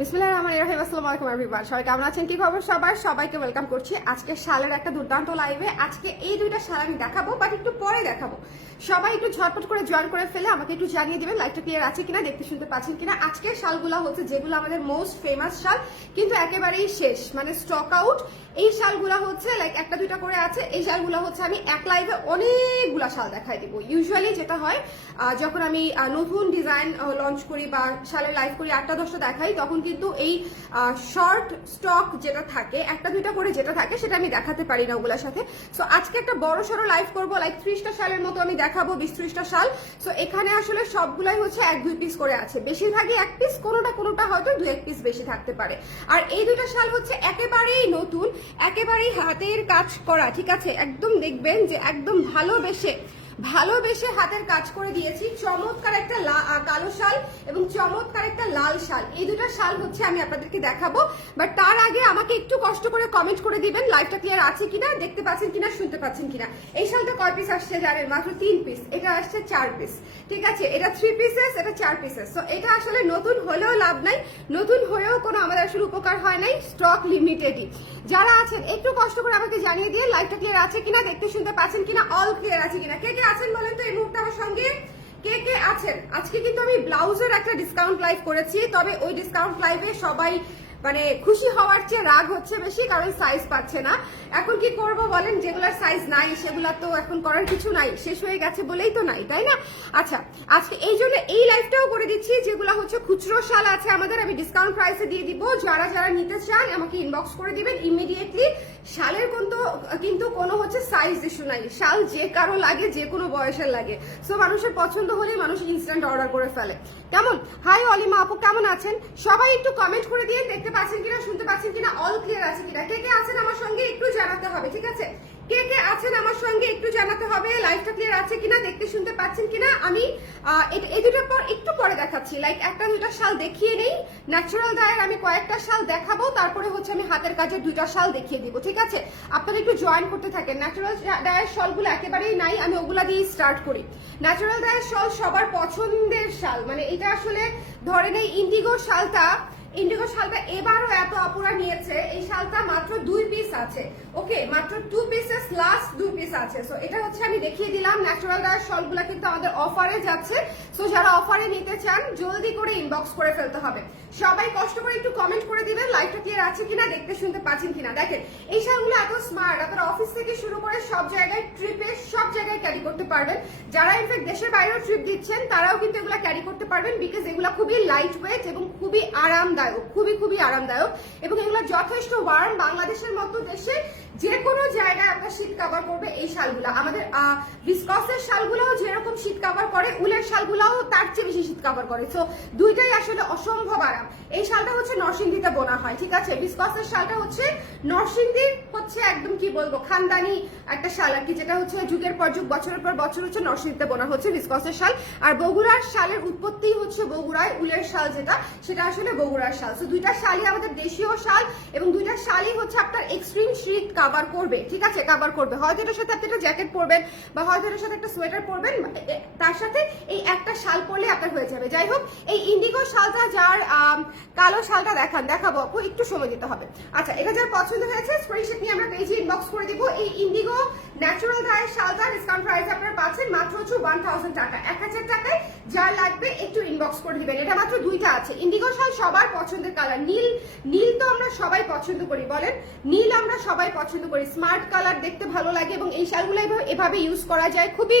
বিসমিল্লাহির রহমানির রহিম। আসসালামু আলাইকুম এভরিওয়ান, সবাই কেমন আছেন, কি খবর সবার? সবাইকে ওয়েলকাম করছি আজকে শালের একটা দুর্দান্ত লাইভে। আজকে এই দুইটা শাল আমি দেখাবো, বাট একটু পরে দেখাবো। সবাই একটু ঝটপট করে জয়েন করে ফেলে আমাকে একটু জানিয়ে দেবেন লাইভটা ক্লিয়ার আছে কিনা, দেখতে শুনতে পাচ্ছেন কিনা। আজকের শালগুলো হচ্ছে যেগুলো আমাদের মোস্ট ফেমাস শাল, কিন্তু একেবারেই শেষ, মানে স্টক আউট। এই শালগুলো হচ্ছে লাইক একটা দুইটা করে আছে। এই শালগুলো হচ্ছে আমি এক লাইভে অনেকগুলা শাল দেখাই দিব। ইউজুয়ালি যেটা হয় যখন আমি নতুন ডিজাইন লঞ্চ করি বা শালের লাইভ করি 8-10টা দেখাই, তখন কিন্তু এই শর্ট স্টক যেটা থাকে একটা দুইটা করে যেটা থাকে সেটা আমি দেখাতে পারি না ওগুলোর সাথে। সো আজকে একটা বড় সড়ো লাইভ করবো, লাইক 30টা শালের মতো আমি দেখাবো, 20-30টা শাল। সো এখানে আসলে সবগুলাই হচ্ছে 1-2 পিস করে আছে, বেশিরভাগই 1 পিস, কোনোটা হয়তো 2-1 পিস বেশি থাকতে পারে। আর এই দুইটা শাল হচ্ছে একেবারেই নতুন, একেবারেই হাতের কাজ করা, ঠিক আছে? একদম দেখবেন যে একদম ভালোবেসে হাতের কাজ করে দিয়েছি। চমৎকার একটা কালো শাল এবং চমৎকার একটা লাল শাল, এই দুটো শাল হচ্ছে আমি আপনাদেরকে দেখাবো। বাট তার আগে আমাকে একটু কষ্ট করে কমেন্ট করে দিবেন লাইভটা ক্লিয়ার আছে কিনা, দেখতে পাচ্ছেন কিনা, শুনতে পাচ্ছেন কিনা। এই শালটা কয় পিস আসছে জানেন? মাত্র 3 পিস। এটা আসছে 4 পিস, ঠিক আছে? এটা 3 পিসেস, এটা 4 পিসেস। সো এটা আসলে নতুন হলেও লাভ নাই, নতুন হয়েও কোনো আমাদের আসলে উপকার হয় নাই, স্টক লিমিটেডই। যারা আছেন একটু কষ্ট করে আমাকে জানিয়ে দিয়ে লাইভটা ক্লিয়ার আছে কিনা, দেখতে শুনতে পাচ্ছেন কিনা, অল ক্লিয়ার আছে কিনা। কে কে আছেন বলেন তো এই মুহূর্তে আমার সঙ্গে? কে কে আছেন? আজকে কিন্তু আমি ব্লাউজের একটা ডিসকাউন্ট লাইভ করেছি, তবে ওই ডিসকাউন্ট লাইভে সবাই মানে খুশি হওয়ার চেয়ে রাগ হচ্ছে বেশি, কারণ সাইজ পাচ্ছে না। এখন কি করব বলেন? যেগুলার সাইজ নাই সেগুলা তো এখন করার কিছু নাই, শেষ হয়ে গেছে বলেই তো নাই, তাই না? আচ্ছা, আজকে এই জন্য এই লাইভটাও করে দিচ্ছি। যেগুলা হচ্ছে খুচরো শাল আছে আমাদের, আমি ডিসকাউন্ট প্রাইসে দিয়ে দিব। যারা যারা নিতে চান আমাকে ইনবক্স করে দিবেন ইমিডিয়েটলি। শালের কিন্তু কোনো হচ্ছে সাইজ ইস্যু নাই, শাল যে কারো লাগে, যে কোনো বয়সের লাগে। সো মানুষের পছন্দ হলে মানুষ ইনস্ট্যান্ট অর্ডার করে ফেলে। কেমন? হাই অলিমা আপু, কেমন আছেন? সবাই একটু কমেন্ট করে দিয়ে দেখতে পাচ্ছেন কিনা, শুনতে পাচ্ছেন কিনা, অল ক্লিয়ার আছে কিনা। কে কে আছেন আমার সঙ্গে একটু জানাতে হবে, ঠিক আছে? কে কে আছেন আমার সঙ্গে একটু জানাতে হবে লাইভটা ক্লিয়ার আছে কিনা, দেখতে শুনতে পাচ্ছেন কিনা। আমি এই দুটোর পর একটু পরে দেখাচ্ছি, লাইক একটা দুইটা শাল দেখিয়ে নেই। ন্যাচারাল ডায়ের আমি কয়েকটা শাল দেখাবো, তারপরে হচ্ছে আমি হাতের কাজের দুইটা শাল দেখিয়ে দিব, ঠিক আছে? আপনারা একটু জয়েন করতে থাকেন। ন্যাচারাল ডায়ের শালগুলো একেবারেই নাই, আমি ওগুলা দিয়ে স্টার্ট করি। ন্যাচারাল ডায়ের শাল সবার পছন্দের শাল, মানে এটা আসলে ধরেন এই ইন্ডিগো শালটা এবারও এত আপুরা নিয়েছে। এই শালটা মাত্র 2 পিস আছে, ওকে, মাত্র 2 পিসেস, লাস্ট 2 পিস আছে। সো এটা হচ্ছে আমি দেখিয়ে দিলাম। ন্যাচারাল ডায়ার শালগুলো কিন্তু আমাদের অফারে যাচ্ছে। সো যারা অফারে নিতে চান জলদি করে ইনবক্স করে ফেলতে হবে। সবাই কষ্ট করে একটু কমেন্ট করে দিবেন লাইভটা ক্লিয়ার আছে কিনা, দেখতে শুনতে পাচ্ছেন কিনা। দেখেন এই শালগুলো এত স্মার্ট, আপনারা অফিস থেকে শুরু করে সব জায়গায়, ট্রিপে সব জায়গায় ক্যারি করতে পারবেন। যারা ইনফ্যাক্ট দেশের বাইরেও ট্রিপ দিচ্ছেন তারাও কিন্তু এগুলো ক্যারি করতে পারবেন, বিকজ এগুলো খুবই লাইট ওয়েট এবং খুবই আরামদায়ক, খুবই আরামদায়ক। এবং এগুলো যথেষ্ট ওয়ার্ম। বাংলাদেশের মতো দেশে যে কোনো জায়গায় আপনার শীত কভার করবে এই শালগুলা। আমাদের ভিসকসের শালগুলোও যেরকম শীত কভার করে, উলের শালগুলোও তার চেয়ে বেশি শীত কভার করে। সো দুইটাই আসলে অসম্ভব আরাম। এই শালটা হচ্ছে নরসিংদীতে বোনা হয়, ঠিক আছে? ভিসকসের শালটা হচ্ছে নরসিংদীর হচ্ছে একদম কি বলবো খানদানি একটা শাল আর কি, যেটা হচ্ছে যুগের পর যুগ, বছরের পর বছর হচ্ছে নরসিংদীতে বোনা হচ্ছে ভিসকসের শাল। আর বগুড়ার শালের উৎপত্তি হচ্ছে বগুড়ায়, উলের শাল যেটা, সেটা আসলে বগুড়ার শাল। সো দুইটা শালই আমাদের দেশীয় শাল এবং দুইটা শালই হচ্ছে আপনার এক্সট্রিম শীত কভার করবে, ঠিক আছে? কভার করবে। হয়তো এটার সাথে আপনি একটা জ্যাকেট পরবেন বা হয়তো এটার সাথে একটা সোয়েটার পরবেন, তার সাথে এই একটা শাল পরলে আপনার হয়ে যাবে। যাই হোক, এই ইন্ডিগো শালটা যার কালো শালটা দেখাবো আপু, একটু সময় দিতে হবে। আচ্ছা, এটা যার পছন্দ হয়েছে স্ক্রিনশট নিয়ে আমরা পেজে ইনবক্স করে দিব। এই ইন্ডিগো ন্যাচারাল ডায়ের শালটা ডিসকাউন্ট প্রাইসে আপনারা পাচ্ছেন মাত্র হচ্ছে 1000 টাকা। 1000 টাকায় যার লাগবে একটু ইনবক্স করে দিবেন। এটা মাত্র দুইটা আছে। ইন্ডিগো শাল সবার পছন্দের কালার। নীল তো আমরা সবাই পছন্দ করি, বলেন? নীল আমরা সবাই পছন্দ করি, স্মার্ট কালার, দেখতে ভালো লাগে এবং এই শালগুলো এভাবে ইউজ করা যায়, খুবই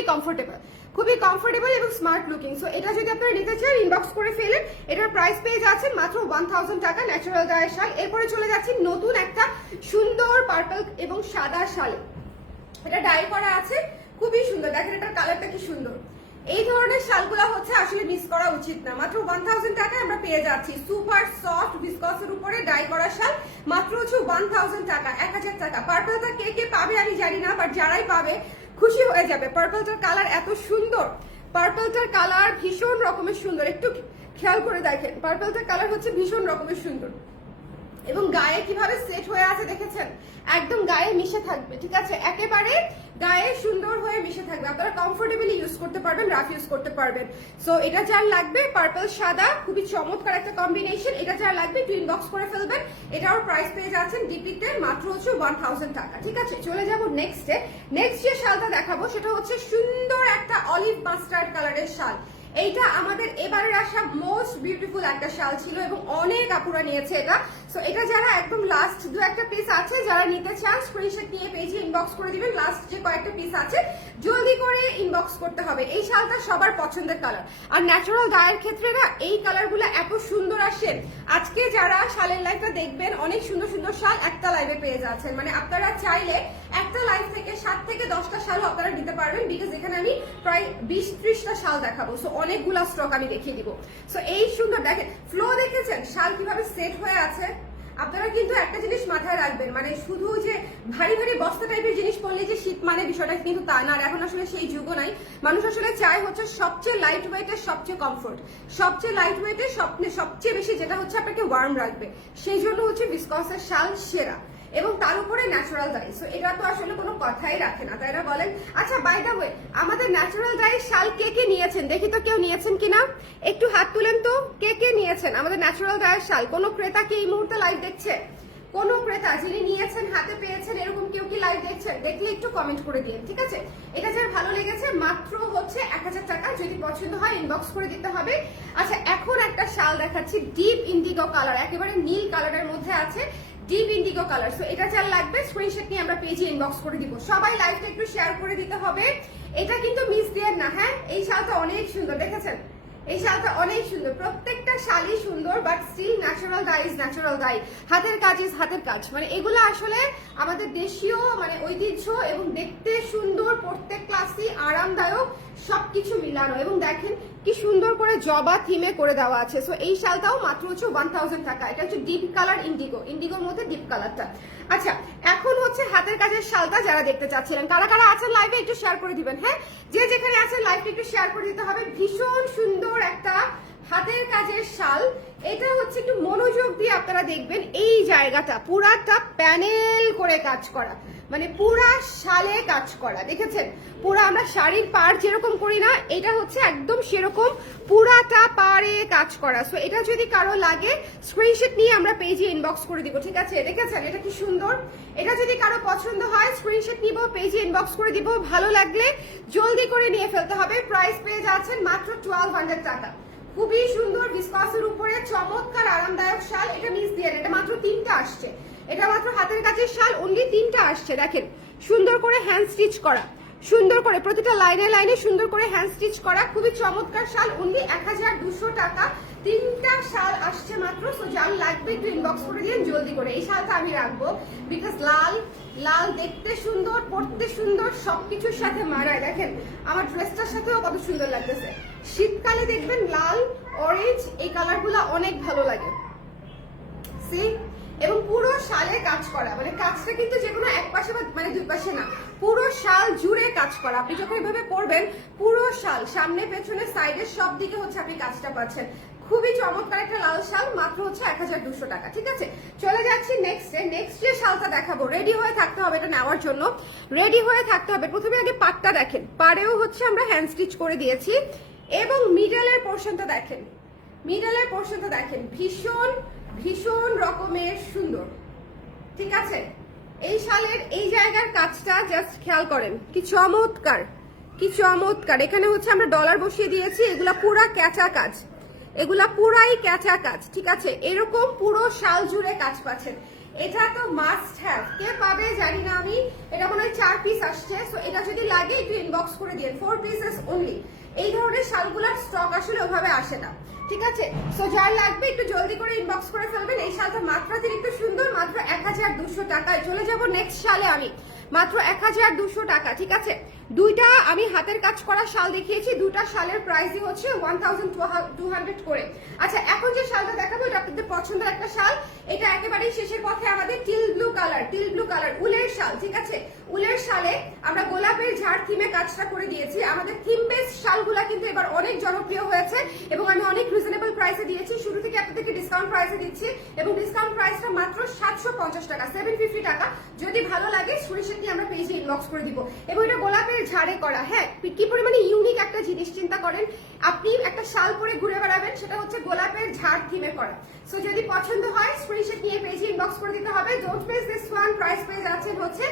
কমফোর্টেবল এবং স্মার্ট লুকিং। সো এটা যদি আপনারা নিতে চান ইনবক্স করে ফেলেন। এটার প্রাইস পেয়ে যাচ্ছেন মাত্র 1000 টাকা, ন্যাচারাল ডায়ের শাল। এরপরে চলে যাচ্ছি নতুন একটা সুন্দর পার্পল এবং সাদা শালে। এটা ডাই করা আছে, খুবই সুন্দর। দেখেন এটার কালারটা কি সুন্দর। এই ধরনের শালগুলো হচ্ছে আসলে মিস করা উচিত না। মাত্র 1000 টাকায় আমরা পেয়ে যাচ্ছি সুপার সফট ভিসকসের উপরে ডাই করা শাল, মাত্র হচ্ছে 1000 টাকা, 1000 টাকা। পার্পলটা কে কে পাবে আমি জানি না, বাট যারাই পাবে খুশি হয়ে যাবে। পার্পলটার কালার এত সুন্দর, পার্পলটার কালার ভীষণ রকমের সুন্দর। একটু খেয়াল করে দেখেন, পার্পলটার কালার হচ্ছে ভীষণ রকমের সুন্দর। এবং গায়ে কিভাবে সেট হয়ে আছে দেখেছেন, একদম গায়ে মিশে থাকবে, ঠিক আছে, একেবারে গায়ে সুন্দর হয়ে মিশে থাকবে, আপনারা কমফোর্টেবলি ইউজ করতে পারবেন, রাফ ইউজ করতে পারবেন। সো এটা যার লাগবে পার্পল সাদা, খুবই চমৎকার একটা কম্বিনেশন, এটা যার লাগবে একটু ইনবক্স করে ফেলবেন। এটার প্রাইস পেয়ে যাচ্ছেন ডিপিতে মাত্র হচ্ছে 1000 টাকা, ঠিক আছে। চলে যাব নেক্সটে। নেক্সট যে শালটা দেখাবো সেটা হচ্ছে সুন্দর একটা অলিভ মাস্টার্ড কালারের শাল। এইটা আমাদের এবারের আসা মোস্ট বিউটিফুল একটা শাল ছিল এবং অনেক আপুরা নিয়েছে এটা। সো এটা যারা একদম লাস্ট দু একটা পিস আছে, যারা নিতে চান স্ক্রিনশট নিয়ে পেজে ইনবক্স করে দিবেন। লাস্ট যে কয়েকটা পিস আছে জলদি করে ইনবক্স করতে হবে। এই শালটা সবার পছন্দের কালার, আর ন্যাচারাল ডায়ের ক্ষেত্রে না এই কালারগুলো এত সুন্দর আসে। আজকে যারা শালের লাইভটা দেখবেন অনেক সুন্দর সুন্দর শাল একটা লাইভে পেয়ে যাচ্ছেন, মানে আপনারা চাইলে একটা লাইভ থেকে 7 থেকে 10টা শালও আপনারা নিতে পারবেন, বিকজ এখানে আমি প্রায় 20-30টা শাল দেখাবো। সো অনেকগুলা স্টক আমি দেখিয়ে দিব। সো এই সুন্দর দেখেন ফ্লো, দেখেছেন শাল কিভাবে সেট হয়ে আছে। আপনারা কিন্তু একটা জিনিস মাথায় রাখবেন, মানে শুধু যে ভারী ভারী বস্তা টাইপের জিনিস পরলে যে শীত মানে বিষয়টা কিন্তু তা না। আর এখন আসলে সেই যুগও নাই, মানুষ আসলে চায় হচ্ছে সবচেয়ে লাইট ওয়েটের, সবচেয়ে কমফোর্ট, সবচেয়ে লাইট ওয়েটের, সবচেয়ে বেশি যেটা হচ্ছে আপনাকে ওয়ার্ম রাখবে, সেই জন্য হচ্ছে ভিসকসের শাল সেরা, এবং তার উপরে ন্যাচারাল ডাই। সো এটা তো আসলে কোনো কথাই রাখে না, তাই না বলেন? আচ্ছা বাই দ্য ওয়ে, আমাদের ন্যাচারাল ডাই শাল কে কে নিয়েছেন দেখি তো, কেউ নিয়েছেন কিনা একটু হাত তুলেন তো, কে কে নিয়েছেন আমাদের ন্যাচারাল ডাইয়ের শাল? কোন ক্রেতা কি এই মুহূর্তে লাইভ দেখছে? কোন ক্রেতা যিনি নিয়েছেন, হাতে পেয়েছেন, এরকম কেউ কি লাইভ দেখছেন? দেখলে একটু কমেন্ট করে দিন, ঠিক আছে। এটা যার ভালো লেগেছে মাত্র হচ্ছে 1000 টাকা, যদি পছন্দ হয় ইনবক্স করে দিতে হবে। আচ্ছা এখন একটা শাল দেখাচ্ছি ডিপ ইন্ডিগো কালার, একেবারে নীল কালারের মধ্যে আছে, ডিপ ইন্ডিগো কালার। সো এটা যার লাগবে স্ক্রিনশট নিয়ে আমরা পেজে ইনবক্স করে দিব। সবাই লাইভটা একটু শেয়ার করে দিতে হবে, এটা কিন্তু মিস দিয়ে না। হ্যাঁ এই শালটা অনেক সুন্দর, দেখেছেন এই শালটা অনেক সুন্দর, প্রত্যেকটা শালই সুন্দর, but still natural dye is natural dye, হাতের কাজ ইজ হাতের কাজ, মানে এগুলো আসলে আমাদের দেশীয় মানে ঐতিহ্য এবং দেখতে সুন্দর, পড়তে ক্লাসি, আরামদায়ক, সবকিছু মিলানো। এবং দেখেন কি সুন্দর করে জবা থিমে করে দেওয়া আছে। সো এই শালটাও মাত্র হচ্ছে 1000 টাকা। এটা হচ্ছে ডিপ কালার ইন্ডিগো, ইন্ডিগোর মধ্যে ডিপ কালারটা। আচ্ছা এখন হচ্ছে হাতের কাজের শালটা যারা দেখতে চাচ্ছিলেন, কারা কারা আছেন লাইভে একটু শেয়ার করে দিবেন। হ্যাঁ যে যেখানে আছেন লাইভটা একটু শেয়ার করে দিতে হবে। ভীষণ সুন্দর একটা হাতের কাজের শাল, এটা হচ্ছে একটু মনোযোগ দিয়ে আপনারা দেখবেন। এই জায়গাটা পুরাটা প্যানেল করে কাজ করা, মানে পুরা শালে কাজ করা, দেখেছেন পুরা আমরা শাড়ির পাড় যেরকম করি না, এটা হচ্ছে একদম সেরকম পুরাটা পাড়ে কাজ করা। সো এটা যদি কারো লাগে স্ক্রিনশট নিয়ে আমরা পেজে ইনবক্স করে দিব, ঠিক আছে। দেখেছেন এটা কি সুন্দর, এটা যদি কারো পছন্দ হয় স্ক্রিনশট নিব, পেজে ইনবক্স করে দিব। ভালো লাগলে জলদি করে নিয়ে ফেলতে হবে। প্রাইস পেয়ে যাচ্ছেন মাত্র 1200 টাকা। খুবই সুন্দর ভিসকসের উপরে চমৎকার আরামদায়ক শাল, এটা মিস দিয়ে, এটা মাত্র 3টা আসছে, এটা মাত্র হাতের কাজের শাল, অনলি 3টা আসছে। দেখেন সুন্দর করে হ্যান্ড স্টিচ করা, সুন্দর করে প্রতিটা লাইনে লাইনে সুন্দর করে হ্যান্ড স্টিচ করা, খুবই চমৎকার শাল, অনলি 1200 টাকা। 3টা শাল আসছে মাত্র। সো যার লাগবে একটু ইনবক্স করে দিন জলদি করে। এই শালটা আমি রাখবো বিকজ লাল লাল দেখতে সুন্দর, পরতে সুন্দর, সবকিছুর সাথে মানায়। দেখেন আমার ড্রেসটার সাথেও কত সুন্দর লাগতেছে। শীতকালে দেখবেন লাল, অরেঞ্জ এই কালারগুলো অনেক ভালো লাগে। সি এবং পুরো শালে কাজ করা, মানে কাজটা কিন্তু যে কোনো এক পাশে বা মানে দুই পাশে না, পুরো শাল জুড়ে কাজ করা। আপনি যখন এভাবে পরবেন পুরো শাল সামনে পেছনে সাইডের সব দিকে হচ্ছে আপনি কাজটা পাচ্ছেন। খুবই চমৎকার একটা লাল শাল, মাত্র হচ্ছে 1200 টাকা, ঠিক আছে। চলে যাচ্ছি নেক্সটে। নেক্সট যে শালটা দেখাবো, রেডি হয়ে থাকতে হবে এটা নেওয়ার জন্য, রেডি হয়ে থাকতে হবে। প্রথমে আগে পাটটা দেখেন, পাড়েও হচ্ছে আমরা হ্যান্ড স্টিচ করে দিয়েছি, এবং মিডলের পোর্শনটা দেখেন, মিডলের পোর্শনটা দেখেন ভীষণ ভীষণ রকমের সুন্দর, ঠিক আছে। এই শালের এই জায়গার কাজটা জাস্ট খেয়াল করেন, কি চমৎকার, কি চমৎকার। এখানে হচ্ছে আমরা ডলার বসিয়ে দিয়েছি, এগুলা পুরা ক্যাঁচা কাজ, এগুলা পুরাই ক্যাঁচা কাজ, ঠিক আছে। এরকম পুরো শাল জুড়ে কাজ পাচ্ছেন, এটা তো মাস্ট হ্যাভ। কে পাবে জানি না আমি, এটা মনে হয় 4 পিস আসছে। সো এটা যদি লাগে একটু ইনবক্স করে দিন, 4 পিসেস অনলি। এই ধরনের শালগুলার স্টক আসলে ওভাবে আসে না, ঠিক আছে। সো যার লাগবে একটু জলদি করে ইনবক্স করে ফেলবেন। এই শালটা মাত্রাতিরিক্ত সুন্দর, মাত্র 1200 টাকায়। চলে যাব নেক্সট শালে আমি, মাত্র 1200 টাকা, ঠিক আছে। দুইটা আমি হাতের কাজ করা শাল দেখিয়েছি, দুটা শালের প্রাইসই হচ্ছে 1200 করে। আচ্ছা এখন যে শালটা দেখাবো এটা আপনাদের পছন্দের একটা শাল, এটা একেবারেই শেষের পথে আমাদের teal blue colour, teal blue colour উলের শাল, ঠিক আছে। উলের শালে আমরা গোলাপের ঝাড় থিমে কাজটা করে দিয়েছি। আমাদের থিম বেস শালগুলা কিন্তু এবার অনেক জনপ্রিয় হয়েছে এবং আমি অনেক রিজনেবল প্রাইস প্রাইসে দিয়েছি, শুরু থেকে আপনাদেরকে ডিসকাউন্ট প্রাইসে দিচ্ছি এবং ডিসকাউন্ট প্রাইসটা মাত্র 750 টাকা, 750 টাকা। যদি ভালো লাগে স্ক্রিনশট নিয়ে আমরা পেজে ইনবক্স করে দিব। এবং এটা গোলাপের ঝাড়ে করা, হ্যাঁ কি পরিমাণে ইউনিক একটা জিনিস চিন্তা করেন, আপনি একটা শাল পরে ঘুরে বেড়াবেন, সেটা হচ্ছে গোলাপের ঝাড় থিমে করা। সো যদি পছন্দ হয় স্ক্রিনশট নিয়ে পেজে ইনবক্স করে দিতে হবে। Don't miss this one. Price পেয়ে যাচ্ছেন হচ্ছে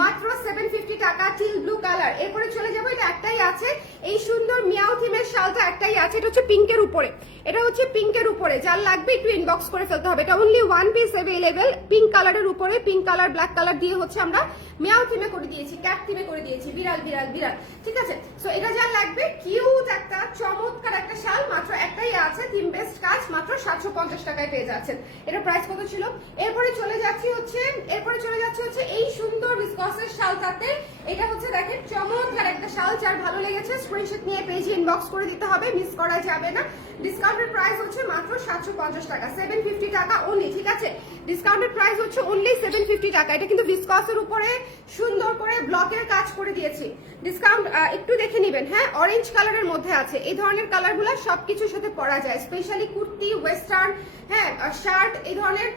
মাত্র 750 টাকা, টিল ব্লু কালার। এরপরে চলে যাবো, এটা একটাই আছে, এই সুন্দর মিয়াও থিমের শালটা একটাই আছে, এটা হচ্ছে পিঙ্কের উপরে, এটা হচ্ছে পিঙ্কের উপরে। যার লাগবে একটু ইনবক্স করে ফেলতে হবে। এটা only one piece available, pink কালারের উপরে, পিঙ্ক কালার ব্ল্যাক কালার দিয়ে হচ্ছে আমরা মিয়াও থিমে করে দিয়েছি, ক্যাট থিমে করে দিয়েছি, বিড়াল বিড়াল বিড়াল, ঠিক আছে। সো এটা যার লাগবে, কিউট একটা চমৎকার একটা শাল, মাত্র একটাই আছে, থিম বেস্ট কাজ, মাত্র 750 টাকায় পেয়ে যাচ্ছেন। এটা প্রাইস কত ছিল? এরপরে চলে যাচ্ছি হচ্ছে এই সুন্দর ভিসকসের শালটাতে। এটা হচ্ছে দেখেন চমৎকার একটা শাল, যার ভালো লেগেছে স্ক্রিনশট নিয়ে পেজে ইনবক্স করে দিতে হবে, মিস করা যাবে না। ডিসকাউন্টের প্রাইস হচ্ছে মাত্র 750 টাকা, 750 টাকা অনলি, ঠিক আছে। ডিসকাউন্টের প্রাইস হচ্ছে অনলি 750 টাকা। এটা কিন্তু ভিসকসের উপরে সুন্দর করে ব্লকের কাজ করে দিয়েছি। ডিসকাউন্ট একটু দেখে নেবেন, হ্যাঁ অরেঞ্জ কালারের মধ্যে আছে। এই ধরনের কালারগুলো সবকিছুর সাথে পরা যায়, স্পেশালি কুর্তি, ওয়েস্টার্ন, হ্যাঁ শার্ট, এই ধরনের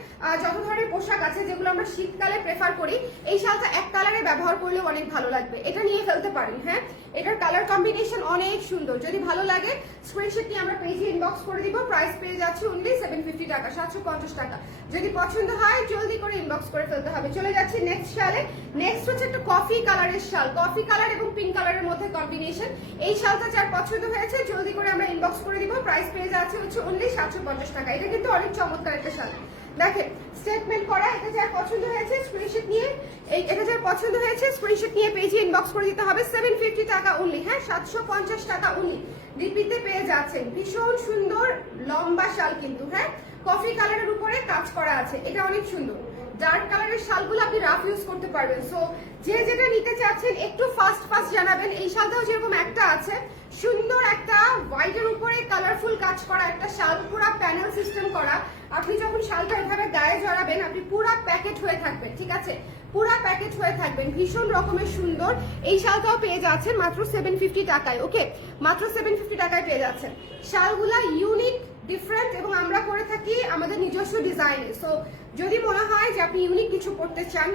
যত ধরনের পোশাক আছে যেগুলো আমরা শীতকালে প্রেফার করি, এই শালটা এক কালারে ব্যবহার করলে অনেক ভালো লাগবে। এটা নিয়ে ফেলতে পারেন, হ্যাঁ এটার কালার কম্বিনেশন অনেক সুন্দর। যদি ভালো লাগে স্ক্রিনশট নিয়ে আমরা পেজে ইনবক্স করে দিব। প্রাইস পেয়ে যাচ্ছে অনলি 750 টাকা, 750 টাকা। যদি পছন্দ হয় জলদি করে ইনবক্স করে ফেলতে হবে। চলে যাচ্ছি নেক্সট শালে। নেক্সট হচ্ছে একটা কফি কালারের শাল, কফি কালার এবং পিঙ্ক কালারের মধ্যে কম্বিনেশন। এই শালটা যার পছন্দ হয়েছে জলদি করে আমরা ইনবক্স করে দিব। প্রাইস পেয়ে যাচ্ছে হচ্ছে অনলি 750 টাকা। এটা কিন্তু অনেক চমৎকার একটা শাল, দেখেন স্টেটমেন্ট করা। এটা যার পছন্দ হয়েছে স্ক্রিনশট নিয়ে পেজে ইনবক্স করে দিতে হবে। 750 টাকা অনলি, হ্যাঁ 750 টাকা অনলি। ডিপিতে পেয়ে যাচ্ছেন ভীষণ সুন্দর লম্বা শাল কিন্তু, হ্যাঁ কফি কালারের উপরে কাজ করা আছে। এটা অনেক সুন্দর। ডার্ক কালারের শালগুলো আপনি রাফ ইউজ করতে পারবেন। সো যে যেটা নিতে চাচ্ছেন একটু ফাস্ট জানাবেন। এই শালটাও যেরকম একটা আছে, সুন্দর একটা হোয়াইটের উপরে কালারফুল কাজ করা একটা শাল, পুরো প্যানেল সিস্টেম করা। আপনি যখন শালটা এভাবে গায়ে জড়াবেন আপনি পুরো প্যাকেট হয়ে থাকবেন, ঠিক আছে, পুরো প্যাকেট হয়ে থাকবেন, ভীষণ রকমের সুন্দর। এই শালটাও পেয়ে যাচ্ছেন মাত্র 750 টাকায়, ওকে মাত্র 750 টাকায় পেয়ে যাচ্ছেন। শালগুলা ইউনিক, ডিফারেন্ট এবং আমরা করে থাকি আমাদের নিজস্ব ডিজাইনে। সো যদি মনে হয় যে আপনি ইউনিক কিছু করতে চান,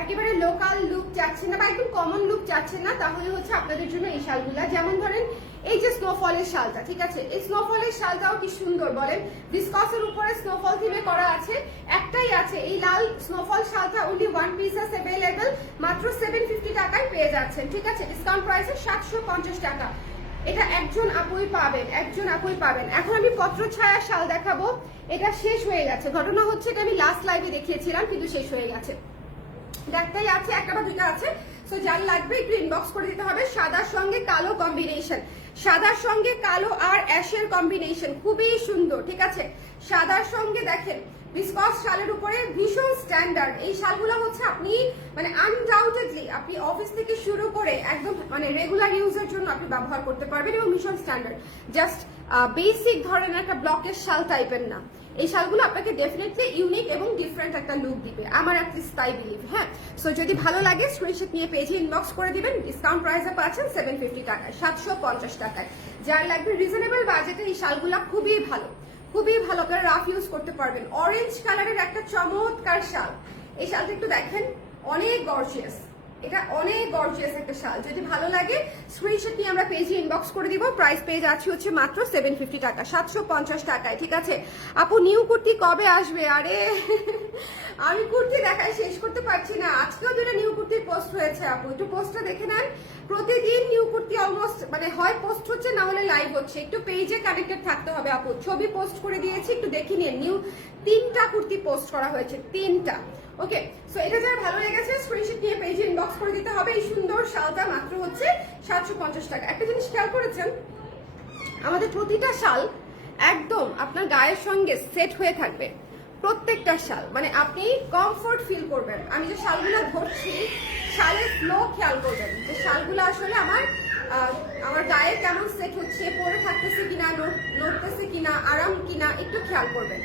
একেবারে লোকাল লুক চাচ্ছেন না বা একদম কমন লুক চাচ্ছেন না, তাহলে হচ্ছে আপনাদের জন্য এই শালগুলা। যেমন ধরেন এই যে স্নোফলের শালটা, ঠিক আছে, এই স্নোফলের শালটাও কি সুন্দর বলেন, ভিসকসের উপরে স্নোফল থিমে করা আছে, একটাই আছে এই লাল স্নোফল শালটা, অনলি ওয়ান পিসেস অ্যাভেলেবল, মাত্র 750 টাকায় পেয়ে যাচ্ছেন, ঠিক আছে। ডিসকাউন্ট প্রাইসে 750 টাকা। এটা একজন আপুই পাবেন। এখন আমি পত্র ছায়া শাল দেখাবো। এটা শেষ হয়ে গেছে, ঘটনা হচ্ছে এটা আমি লাস্ট লাইভে দেখিয়েছিলাম কিন্তু শেষ হয়ে গেছে। একটাই আছে, একটা বা দুইটা আছে। সো যার লাগবে একটু ইনবক্স করে দিতে হবে। সাদার সঙ্গে কালো কম্বিনেশন, সাদার সঙ্গে কালো আর অ্যাশের কম্বিনেশন খুবই সুন্দর, ঠিক আছে। সাদার সঙ্গে দেখেন ভিসকস শালের উপরে ভীষণ স্ট্যান্ডার্ড। এই শালগুলো হচ্ছে আপনি মানে আনডাউটেডলি আপনি অফিস থেকে শুরু করে একদম মানে রেগুলার ইউজের জন্য আপনি ব্যবহার করতে পারবেন এবং ভীষণ স্ট্যান্ডার্ড, জাস্ট বেসিক ধরনের একটা ব্লকের শাল টাইপের না। এই শালগুলো আপনাকে ডেফিনেটলি ইউনিক এবং ডিফারেন্ট একটা লুক দিবে, আমার অ্যাটলিস্ট তাই বিলিভ, হ্যাঁ। সো যদি ভালো লাগে স্ক্রিনশট নিয়ে পেজে ইনবক্স করে দিবেন। ডিসকাউন্ট প্রাইসে পাচ্ছেন 750 টাকায়, 750 টাকায়। যার লাগবে রিজনেবল বাজেটে এই শালগুলো খুবই ভালো, আপনারা রাফ ইউজ করতে পারবেন। অরেঞ্জ কালারের একটা চমৎকার শাল, এই শালটা একটু দেখেন, অনেক গর্জিয়াস, এটা অনেক গর্জিয়াস একটা শাল। যদি ভালো লাগে স্ক্রিনশট নিয়ে আমরা পেজে ইনবক্স করে দিব। প্রাইস পেয়ে যাচ্ছি হচ্ছে মাত্র 750 টাকা, 750 টাকায়, ঠিক আছে। আপু নিউ কুর্তি কবে আসবে? আরে আমি কুর্তি দেখাই শেষ করতে পারছি না। আজকেও দুটো নিউ কুর্তির পোস্ট হয়েছে আপু, একটু পোস্টটা দেখে নেন। প্রতিদিন নিউ কুর্তি অলমোস্ট মানে হয় পোস্ট হচ্ছে না হলে লাইভ হচ্ছে, একটু পেজে কানেক্টেড থাকতে হবে আপু। ছবি পোস্ট করে দিয়েছি, একটু দেখে নিন। নিউ 3টা কুর্তি পোস্ট করা হয়েছে, 3টা, ওকে। সো এটা যারা ভালো লেগেছে স্ক্রিনশট নিয়ে পেজে ইনবক্স করে দিতে হবে। এই সুন্দর শালটা মাত্র হচ্ছে 750 টাকা। একটা জিনিস খেয়াল করেছেন, আমাদের প্রতিটা শাল একদম আপনার গায়ের সঙ্গে সেট হয়ে থাকবে, প্রত্যেকটা শাল মানে আপনি কমফোর্ট ফিল করবেন। আমি যে শালগুলো ধরছি শালের ফ্লো খেয়াল করবেন, যে শালগুলো আসলে আমার আমার গায়ে কেমন সেট হচ্ছে, পরে থাকতেছে কিনা, নড়তেছে কিনা, আরাম কিনা একটু খেয়াল করবেন।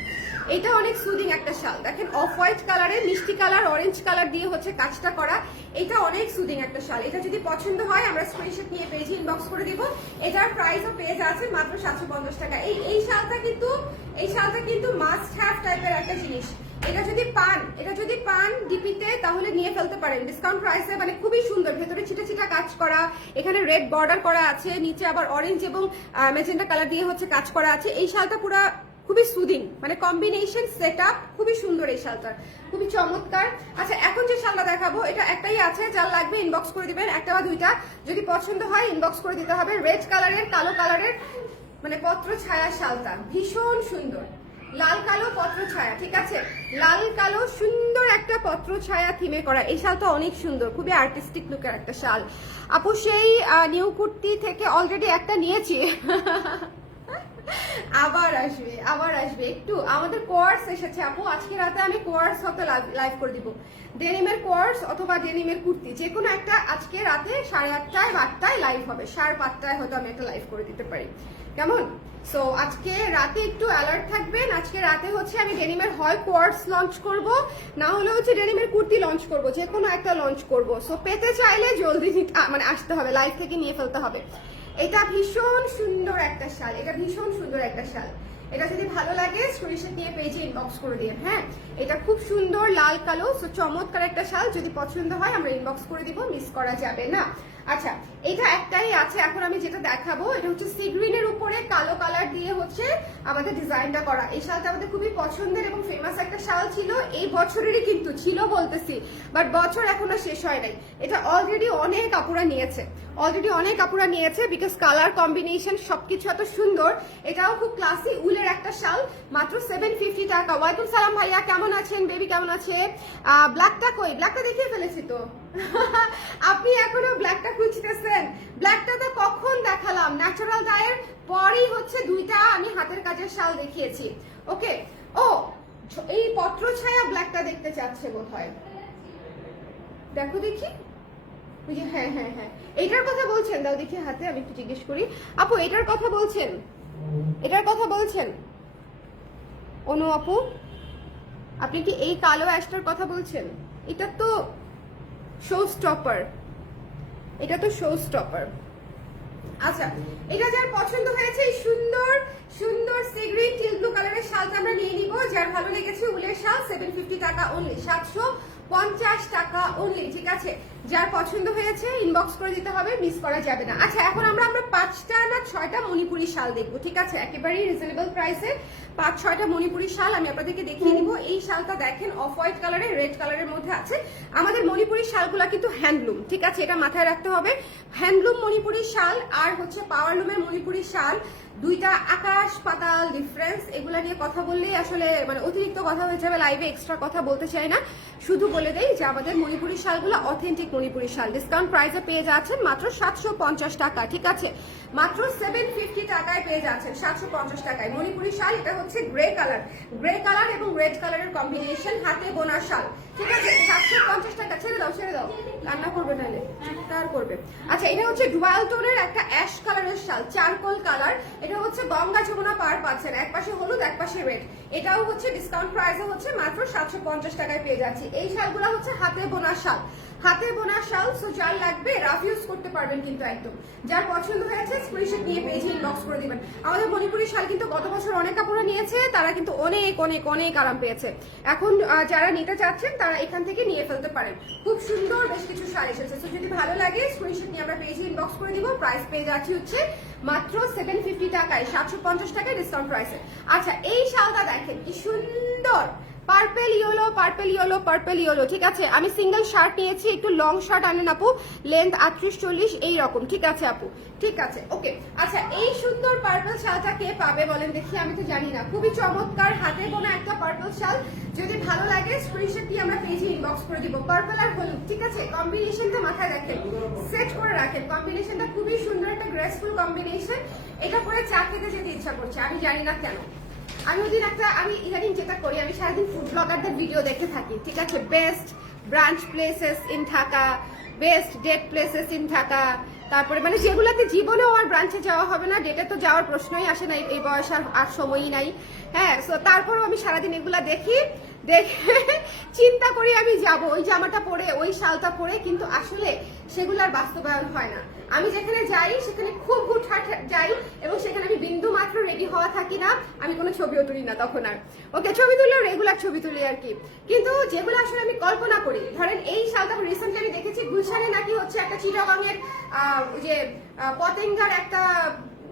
এটা অনেক সুদিং একটা শাল, দেখেন অফ হোয়াইট কালারে মিষ্টি কালার অরেঞ্জ কালার দিয়ে হচ্ছে কাজটা করা। এটা অনেক সুদিং একটা শাল। এটা যদি পছন্দ হয় আমরা স্ক্রিনশট নিয়ে পেজে ইনবক্স করে দিব। এটার প্রাইসও পেজ আছে মাত্র 750 টাকা। এই শালটা কিন্তু মাস্ট হ্যাভ টাইপের একটা জিনিস। এটা যদি পান ডিপিতে তাহলে নিয়ে ফেলতে পারেন ডিসকাউন্ট প্রাইসে। মানে খুবই সুন্দর, ভেতরে ছিটা ছিটা কাজ করা, এখানে রেড বর্ডার করা আছে, নিচে আবার অরেঞ্জ এবং ম্যাজেন্টা কালার দিয়ে হচ্ছে কাজ করা আছে। এই শালটা পুরো খুবই সুদিং, মানে কম্বিনেশন সেটআপ খুবই সুন্দর। এই শালটা খুবই চমৎকার। আচ্ছা, এখন যে শালটা দেখাবো এটা একটাই আছে, যার লাগবে ইনবক্স করে দিবেন, একটা বা দুইটা। যদি পছন্দ হয় ইনবক্স করে দিতে হবে। রেড কালারের কালো কালারের মানে পত্র ছায়া শালটা ভীষণ সুন্দর, লাল কালো পত্র ছায়া, ঠিক আছে, লাল কালো সুন্দর একটা পত্র ছায়া থিমে করা। এই শালটা অনেক সুন্দর, খুবই আর্টিস্টিক লুকের একটা শাল। আপু সেই নিউ কুর্তি থেকে অলরেডি একটা নিয়েছি আবার আসবে একটু। আমাদের কোর্স এসেছে আপু, আজকে রাতে আমি কোর্স হতে লাইভ করে দিব। ডেনিমের কোর্স অথবা ডেনিমের কুর্তি যে কোনো একটা আজকে রাতে 8:30টায় 8টায় লাইভ হবে, 5:30টায় হয়তো আমি একটা লাইভ করে দিতে পারি, কেমন? সো আজকে রাতে একটু অ্যালার্ট থাকবেন। আজকে রাতে হচ্ছে আমি ডেনিমের হয় কোয়ার্টস লঞ্চ করব, না হলে হচ্ছে ডেনিমের কুর্তি লঞ্চ করব, যে কোনো একটা লঞ্চ করব। সো পেতে চাইলে জলদি মানে আসতে হবে, লাইভ থেকে নিয়ে ফেলতে হবে। এটা ভীষণ সুন্দর একটা শাল, এটা যদি ভালো লাগে স্ক্রিনশট নিয়ে পেজে ইনবক্স করে দিন। হ্যাঁ, এটা খুব সুন্দর লাল কালো, সো চমৎকার একটা শাল। যদি পছন্দ হয় আমরা ইনবক্স করে দিব, মিস করা যাবে না। আচ্ছা, এটা একটাই আছে। এখন আমি যেটা দেখাবো এটা হচ্ছে সি গ্রিনের উপরে কালো কালার দিয়ে হচ্ছে আমাদের ডিজাইনটা করা। এই শালটা আমাদের খুবই পছন্দের এবং ফেমাস একটা শাল ছিল, এই বছরেরই কিন্তু ছিল বলতেছি, বাট বছর এখনো শেষ হয় নাই। এটা অলরেডি অনেক আপুরা নিয়েছে, বিকজ কালার কম্বিনেশন সবকিছু এত সুন্দর। এটাও খুব ক্লাসি উলের একটা শাল, মাত্র 750 টাকা। ওয়ালাইকুম সালাম ভাইয়া, কেমন আছেন? বেবি কেমন আছে? ব্ল্যাকটা কই? ব্ল্যাকটা দেখিয়ে ফেলেছি তো আপনি এখনো ব্ল্যাকটা খুঁজতেছেন? ব্ল্যাকটা তো কখন দেখালাম, ন্যাচারাল ডায়ের পরেই হচ্ছে দুইটা আমি হাতের কাজের শাল দেখিয়েছি। ওকে, ও এই পত্র ছায়া ব্ল্যাকটা দেখতে চাচ্ছে বোধহয়, দেখো দেখি। হ্যাঁ, এটার কথা বলছেন? দাও দেখি হাতে, আমি একটু জিজ্ঞেস করি। আপু এটার কথা বলছেন? অনু আপু, আপনি কি এই কালো অ্যাশটার কথা বলছেন? এটা তো শো স্টপার। আচ্ছা, এটা যার পছন্দ হয়েছে এই সুন্দর সি গ্রিন টিল ব্লু কালারের শালটা আমরা নিয়ে নিব। যার ভালো লেগেছে উলের শাল 750 টাকা অনলি, 750 টাকা অনলি, ঠিক আছে। যার পছন্দ হয়েছে ইনবক্স করে দিতে হবে, মিস করা যাবে না। আচ্ছা, এখন আমরা 5টা না 6টা মণিপুরি শাল দেখবো, ঠিক আছে, একেবারেই রিজনেবল প্রাইসে 5-6টা মণিপুরি শাল আমি আপনাদেরকে দেখিয়ে দিব। এই শালটা দেখেন অফ হোয়াইট কালারের রেড কালারের মধ্যে আছে। আমাদের মণিপুরি শালগুলা কিন্তু হ্যান্ডলুম, ঠিক আছে, এটা মাথায় রাখতে হবে। হ্যান্ডলুম মণিপুরি শাল আর হচ্ছে পাওয়ারলুমের মণিপুরি শাল, দুইটা আকাশ পাতাল ডিফারেন্স। এগুলা নিয়ে কথা বললেই আসলে মানে অতিরিক্ত কথা হয়ে যাবে, লাইভে এক্সট্রা কথা বলতে চাই না। শুধু বলে দেই যে আমাদের মণিপুরি শালগুলো অথেন্টিক মণিপুরি শাল, ডিসকাউন্ট প্রাইসে পেয়ে যাচ্ছেন মাত্র 750 টাকা, ঠিক আছে, মাত্র 750 টাকায় পেয়ে যাচ্ছেন 750 টাকায় মণিপুরি শাল। এটা হচ্ছে গ্রে কালার এবং রেড কালারের কম্বিনেশন, হাতে বোনা শাল, ঠিক আছে, 750 টাকা। ছেড়ে দাও, রান্না করবে নাহলে কার করবে। আচ্ছা, এটা হচ্ছে ডুয়াল টোনের একটা অ্যাশ কালারের শাল, চারকোল কালার। এটা হচ্ছে গঙ্গা যমুনা পার পাচ্ছেন, এক পাশে হলুদ এক পাশে রেড। এটাও হচ্ছে ডিসকাউন্ট প্রাইসে হচ্ছে মাত্র 750 টাকায় পেয়ে যাচ্ছি। এই শালগুলো হচ্ছে হাতে বোনা শাল, সো যার লাগবে রাফ ইউজ করতে পারবেন কিন্তু একদম। যার পছন্দ হয়েছে স্ক্রিনশট নিয়ে পেজে ইনবক্স করে দিবেন। আমাদের মণিপুরি শাল কিন্তু গত বছর অনেক কাপড় নিয়েছে, তারা কিন্তু অনেক আরাম পেয়েছে। এখন যারা নিতে চাচ্ছেন তারা এখান থেকে নিয়ে ফেলতে পারেন। খুব সুন্দর বেশ কিছু শাল এসেছে, সো যদি ভালো লাগে স্ক্রিনশট নিয়ে আমরা পেজে ইনবক্স করে দিব। প্রাইস পেয়ে যাচ্ছি হচ্ছে মাত্র 750 টাকায়, 750 টাকায় ডিসকাউন্ট প্রাইসে। আচ্ছা, এই শালটা দেখেন কি সুন্দর, পার্পেল ইয়েলো, ঠিক আছে। আমি সিঙ্গেল শার্ট নিয়েছি, একটু লং শার্ট আনেন আপু, লেন্থ 38-40 এইরকম, ঠিক আছে আপু, ঠিক আছে, ওকে। আচ্ছা, এই সুন্দর পার্পল শালটা কে পাবে বলেন দেখি, আমি তো জানি না। খুবই চমৎকার হাতে বোনা একটা পার্পল শাল, যদি ভালো লাগে স্ক্রিনশট দিয়ে আমরা পেজে ইনবক্স করে দিব। পার্পল আর হলুদ, ঠিক আছে, কম্বিনেশনটা মাথায় রাখেন, সেট করে রাখেন, কম্বিনেশনটা খুবই সুন্দর একটা গ্রেসফুল কম্বিনেশন। এটা পরে চা খেতে যেতে ইচ্ছা করছে, আমি জানি না কেন। আমি ইদানিং যেটা করি, আমি সারাদিন ফুড ব্লগারদের ভিডিও দেখে থাকি, ঠিক আছে, best brunch places in Dhaka, best date places in Dhaka, তারপরে মানে যেগুলাতে জীবনেও আমার ব্রাঞ্চে যাওয়া হবে না, ডেটে তো যাওয়ার প্রশ্নই আসে না, এই বয়স আর সময়ই নাই। হ্যাঁ, সো তারপরও আমি সারাদিন এগুলা দেখে চিন্তা করি আমি যাব ওই জামাটা পরে, ওই শালটা পরে, কিন্তু আসলে সেগুলার বাস্তবায়ন হয় না। আমি যেখানে যাই সেখানে খুব হুটহাট যাই এবং সেখানে আমি বিন্দু মাত্র রেডি হওয়া থাকি না, আমি কোনো ছবিও তুলি না তখন আর। ওকে, ছবি তুললেও রেগুলার ছবি তুলি আর কি, কিন্তু যেগুলো আসলে আমি কল্পনা করি, ধরেন এই শালটা রিসেন্টলি আমি দেখেছি গুলশানে নাকি হচ্ছে একটা চিটাগাংয়ের যে পতেঙ্গার একটা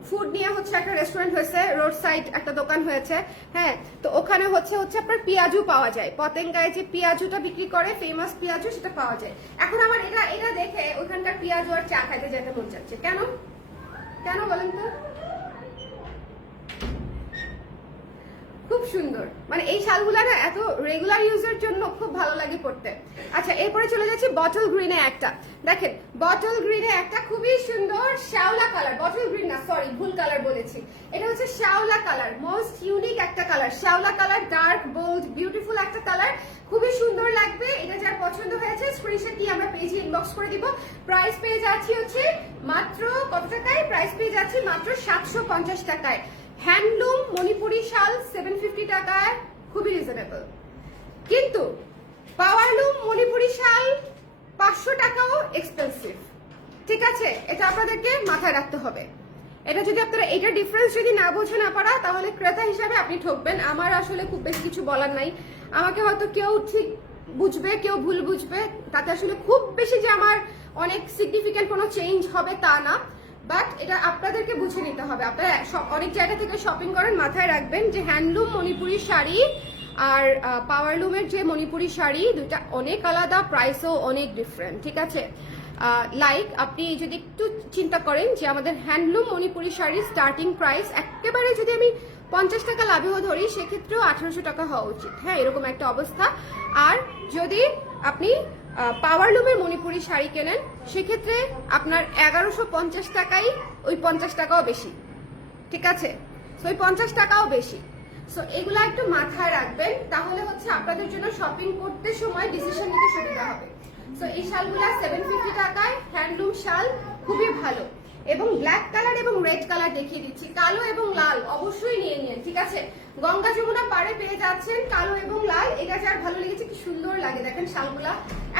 ফুড নিয়ে হচ্ছে একটা রেস্টুরেন্ট হয়েছে, রোড সাইড একটা দোকান হয়েছে। হ্যাঁ, তো ওখানে হচ্ছে আপনার পেঁয়াজু পাওয়া যায়, পতেঙ্গায় যে পেঁয়াজুটা বিক্রি করে ফেমাস পেঁয়াজু, সেটা পাওয়া যায়। এখন আমার এটা দেখে ওখানকার পেঁয়াজু আর চা খাইতে যেতে মন চাচ্ছে। কেন কেন বলেন তো? খুব সুন্দর, মানে এই শালগুলা না এত রেগুলার ইউজের জন্য খুব ভালো লাগে পড়তে। আচ্ছা, এরপরে চলে যাচ্ছি বটল গ্রিনে একটা। দেখেন, বটল গ্রিনে একটা খুবই সুন্দর শ্যাওলা কালার, বটল গ্রিন না, সরি ভুল কালার বলেছি, এটা হচ্ছে শ্যাওলা কালার, মোস্ট ইউনিক একটা কালার, শ্যাওলা কালার, ডার্ক বোল্ড বিউটিফুল একটা কালার, খুবই সুন্দর লাগবে। এটা যার পছন্দ হয়েছে স্ক্রিনশট দিয়ে আমরা পেজে ইনবক্স করে দিব। প্রাইস পেয়ে যাচ্ছি হচ্ছে মাত্র কত টাকায়? প্রাইস পেয়ে যাচ্ছি মাত্র 750 টাকায়। হ্যান্ডলুম মণিপুরি শাল 750 টাকায়, খুবই রিজনেবল। কিন্তু পাওয়ারলুম মণিপুরি শাল 500 টাকাও এক্সপেন্সিভ। ঠিক আছে, এটা আপনাদেরকে মাথায় রাখতে হবে। এটা যদি আপনারা এটা ডিফারেন্স যদি না বোঝে না পারা, তাহলে ক্রেতা হিসাবে আপনি ঠকবেন। আমার আসলে খুব বেশি কিছু বলার নাই, আমাকে হয়তো কেউ ঠিক বুঝবে, কেউ ভুল বুঝবে, তাতে আসলে খুব বেশি যে আমার অনেক সিগনিফিকেন্ট কোনো চেঞ্জ হবে তা না, বাট এটা আপনাদেরকে বুঝে নিতে হবে। আপনারা অনেক জায়গা থেকে শপিং করেন, মাথায় রাখবেন যে হ্যান্ডলুম মণিপুরি শাড়ি আর পাওয়ারলুমের যে মণিপুরি শাড়ি, দুইটা অনেক আলাদা, প্রাইসও অনেক ডিফারেন্ট। ঠিক আছে, লাইক আপনি যদি একটু চিন্তা করেন যে আমাদের হ্যান্ডলুম মণিপুরি শাড়ির স্টার্টিং প্রাইস একেবারে যদি আমি 50 টাকা লাভেও ধরি, সেক্ষেত্রেও 1800 টাকা হওয়া উচিত। হ্যাঁ, এরকম একটা অবস্থা। আর যদি আপনি পাওয়ারলুমের মণিপুরি শাড়ি কেনেন, সেক্ষেত্রে আপনার 1150 টাকাই, ওই 50 টাকাও বেশি। ঠিক আছে, তো ওই 50 টাকাও বেশি। সো এগুলা একটু মাথায় রাখবেন, তাহলে হচ্ছে আপনাদের জন্য শপিং করতে সময় ডিসিশন নিতে সুবিধা হবে। সো এই শালগুলা 750 টাকায়, হ্যান্ডলুম শাল, খুবই ভালো। এবং ব্ল্যাক কালার এবং রেড কালার দেখিয়ে দিচ্ছি, কালো এবং লাল অবশ্যই নিয়ে নিন। ঠিক আছে, গঙ্গা যমুনা পাড়ে পেয়ে যাচ্ছেন কালো এবং লাল। এটা যার ভালো লেগেছে, কি সুন্দর লাগে দেখেন শালগুলা,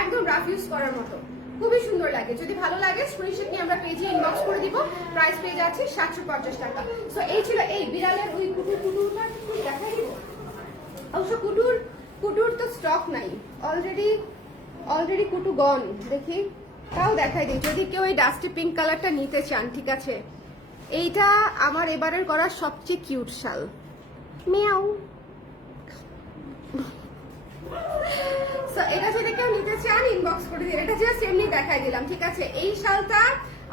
একদম রাফ ইউজ করার মতো, খুবই সুন্দর লাগে। যদি ভালো লাগে স্ক্রিনশট নিয়ে আমরা পেজে ইনবক্স করে দিব। প্রাইস পেয়ে যাচ্ছে 750 টাকা। সো এই ছিল এই বিড়ালের ওই কুটুরটা দেখাই দিব। অবশ্য কুটুর তো স্টক নাই, অলরেডি কুটু গন, দেখি তাও দেখাই দিই যদি কেউ এই ডাস্টি পিঙ্ক কালারটা নিতে চান। ঠিক আছে, এইটা আমার এবারের করা সবচেয়ে কিউট শাল, মিয়াও। এটা যদি কেউ নিতে চান ইনবক্স করে দিন, এটা জাস্ট এমনি দেখাই দিলাম। ঠিক আছে, এই শালটা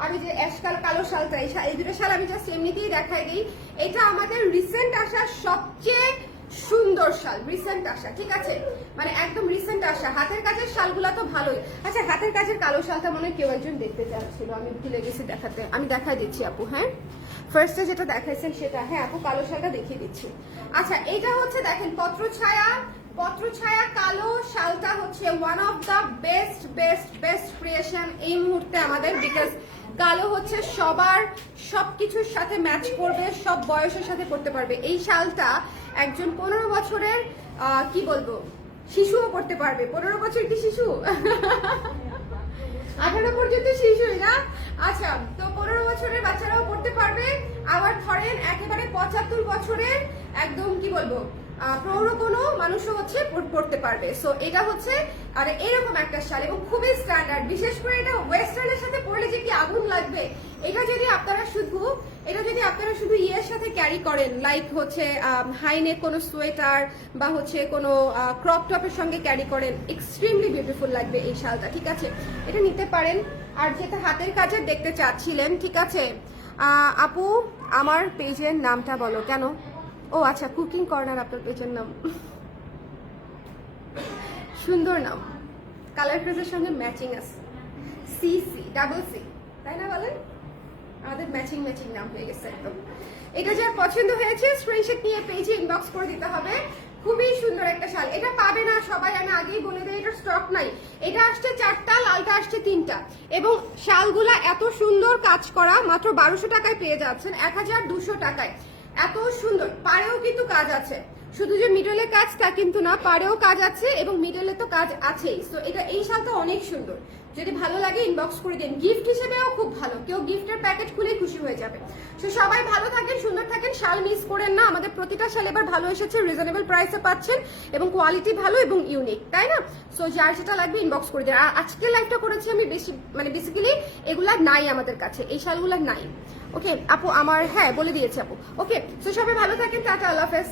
আমি যে অ্যাশকাল কালো শালটা, এই দুটো শাল আমি জাস্ট এমনিতেই দেখাই দিই। এটা আমাদের রিসেন্ট আসা সবচেয়ে সুন্দর শাল, রিসেন্ট আসা। ঠিক আছে, মানে একদম রিসেন্ট আসা। হাতের কাজের শালগুলা তো ভালোই। আচ্ছা, হাতের কাজের কালো শালটা মনে হয় কেউ একজন দেখতে চাচ্ছিল, আমি ভুলে গেছি দেখাতে। আমি দেখাই দিচ্ছি আপু। হ্যাঁ, ফার্স্টে যেটা দেখাইছেন সেটা, হ্যাঁ আপু কালো শালটা দেখিয়ে দিচ্ছি। আচ্ছা, এটা হচ্ছে দেখেন পত্রছায়া কালো শালটা হচ্ছে one of the best creation এই মুহূর্তে আমাদের, বিকজ কালো হচ্ছে সবার সবকিছুর সাথে ম্যাচ করবে, সব বয়সের সাথে করতে পারবে। এই শালটা একজন 15 বছরের কি বলবো শিশুও পড়তে পারবে। 15 বছর কি শিশু? 18 পর্যন্ত শিশুই না। আচ্ছা, তো 15 বছরের বাচ্চারাও পড়তে পারবে। আবার ধরেন একেবারে 75 বছরের একদম কি বলবো প্রৌঢ় কোনো মানুষও হচ্ছে পড়তে পারবে। সো এটা হচ্ছে আর এরকম একটা শাল এবং খুবই স্ট্যান্ডার্ড। বিশেষ করে এটা ওয়েস্টার্নের সাথে পরলে যে কি আগুন লাগবে। এটা যদি আপনারা শুধু ইয়ের সাথে ক্যারি করেন, লাইক হচ্ছে হাইনেক কোনো সোয়েটার বা হচ্ছে কোনো ক্রপ টপের সঙ্গে ক্যারি করেন, এক্সট্রিমলি বিউটিফুল লাগবে এই শালটা। ঠিক আছে, এটা নিতে পারেন। আর যেটা হাতের কাজের দেখতে চাচ্ছিলেন, ঠিক আছে আপু আমার পেজের নামটা বলো। কেন? ও আচ্ছা, কুকিং কর্নার আপনার পেজের নাম, সুন্দর নাম, কালার ক্রেজের সঙ্গে ম্যাচিং আছে, ডাবল সি, তাই না বলেন? আমাদের ম্যাচিং নাম হয়ে গেছে একদম। এটা যার পছন্দ হয়েছে স্ক্রিনশট নিয়ে পেজে ইনবক্স করে দিতে হবে। খুবই সুন্দর একটা শাল, এটা পাবে না সবাই, আমি আগেই বলে দিই এটা স্টক নাই। এটা আসছে 4টা, লালটা আসছে 3টা, এবং শালগুলা এত সুন্দর কাজ করা, মাত্র 1200 টাকায় পেয়ে যাচ্ছেন, 1200 টাকায়। এত সুন্দর, পাড়েও কিন্তু কাজ আছে, শুধু যে মিডলে কাজ তা কিন্তু না, পাড়েও কাজ আছে এবং মিডলে তো কাজ আছেই। সো এটা, এই শালটা অনেক সুন্দর, যদি ভালো লাগে ইনবক্স করে দিন, গিফট হিসেবেও খুব ভালো, কেউ গিফটের প্যাকেট খুলে খুশি হয়ে যাবে। তো সবাই ভালো থাকেন, সুন্দর থাকেন, শাল মিস করেন না, আমাদের প্রতিটা শাল এবার ভালো এসেছে, রিজনেবল প্রাইসে পাচ্ছেন এবং কোয়ালিটি ভালো এবং ইউনিক, তাই না? সো যার যেটা লাগবে ইনবক্স করে দিন। আর আজকে লাইভটা করেছি আমি বেশি, মানে বেসিক্যালি এগুলা নাই আমাদের কাছে, এই শালগুলা নাই। ওকে আপু আমার, হ্যাঁ বলে দিয়েছি আপু। ওকে, সো সবাই ভালো থাকেন, টাটা, আল্লাহ হাফেজ।